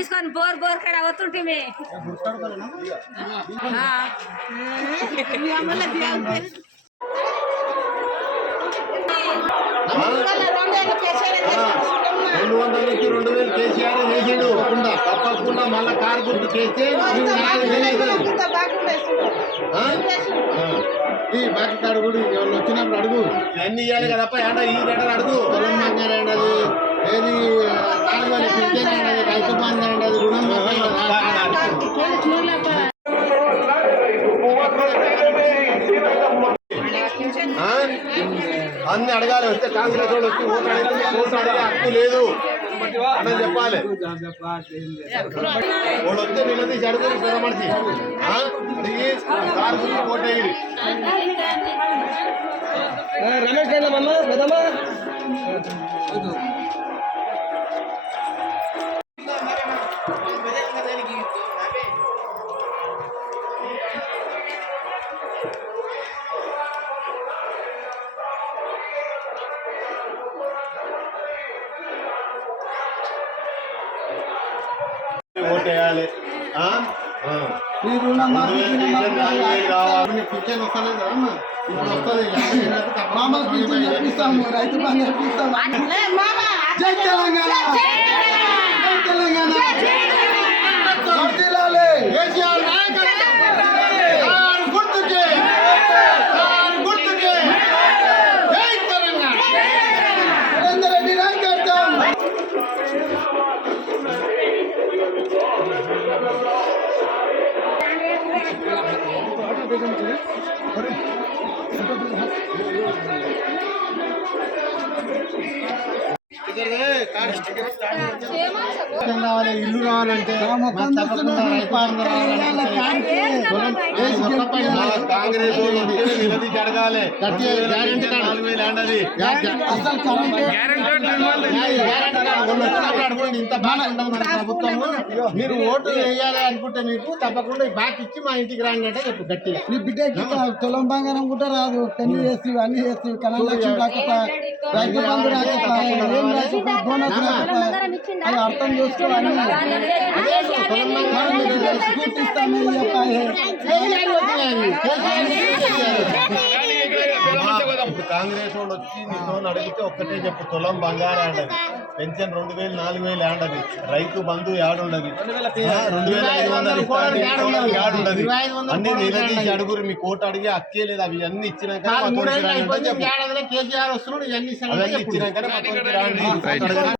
తీసుకొని bore bore కడ అవుతుంటే కేసీఆర్ చేసిండు తప్పకుండా మళ్ళా కారు గుర్తు చేస్తే ఈ బాకీ కాడు కూడా ఎవరు వచ్చినప్పుడు అడుగు ఇవన్నీ ఇవ్వాలి కదప్ప ఏడ ఈ రేటర్ అడుగు పొలం బంగారు ఏంటది ఏది కాలువలు పింఛన్ ఏంటది రైతు బంధు ఏంటది రుణం అన్ని అడగాలి వస్తే కాంగ్రెస్ వాళ్ళు వచ్చి ఓటు అడిగే హక్కు లేదు అని చెప్పాలి. వాళ్ళు వస్తే నిలదీసి అడుగురు పెద్ద మనిషి అడిగి కారు గురించి ఓటేది రమేష్ పెద్దమ్మా ఓటేయాలి. పింఛన్ వస్తలేదు కదమ్మా ఇప్పుడు వస్తుంది చేపిస్తాము రైతు బంధు చేపిస్తాము. జై తెలంగాణ జై తెలంగాణ నరేందర్ రెడ్డి నాయకత్వం. కావాలి ఇల్లు కావాలంటే కాంగ్రెస్ నిలదీసి అడగాలి. ఇంత బాగా ఉండదు మన ప్రభుత్వము. మీరు ఓటు వేయాలి అనుకుంటే మీకు తప్పకుండా బ్యాక్ ఇచ్చి మా ఇంటికి రాండి అంటే చెప్పు గట్టిగా. నీ బిడ్డకి తులం బంగారం కూడా రాదు, పెళ్లి చేసి అన్ని చేసి కళాలక్ష్మి రాకపోయా, రైతు బంధు రాకపోయా, ఏం రాకపోయా, బోనస్ రాకపోయా, అది అర్థం చేసుకోవాలి. స్కూటీ ఇస్తామని చెప్పాలి. కాంగ్రెస్ వాళ్ళు వచ్చి నీతో అడిగితే ఒక్కటే చెప్పు, తులం బంగారం ఆడది, పెన్షన్ 2000 4000 ఆడది, రైతు బంధు ఏడుండదు, 2500 ఏడుండదు. అన్ని నిలదీసి అడుగురు. మీ కోట అడిగి అక్కే లేదు. అవి అన్ని ఇచ్చినాక కేసీఆర్ వస్తున్నాడు. ఇవన్నీ ఇచ్చినాక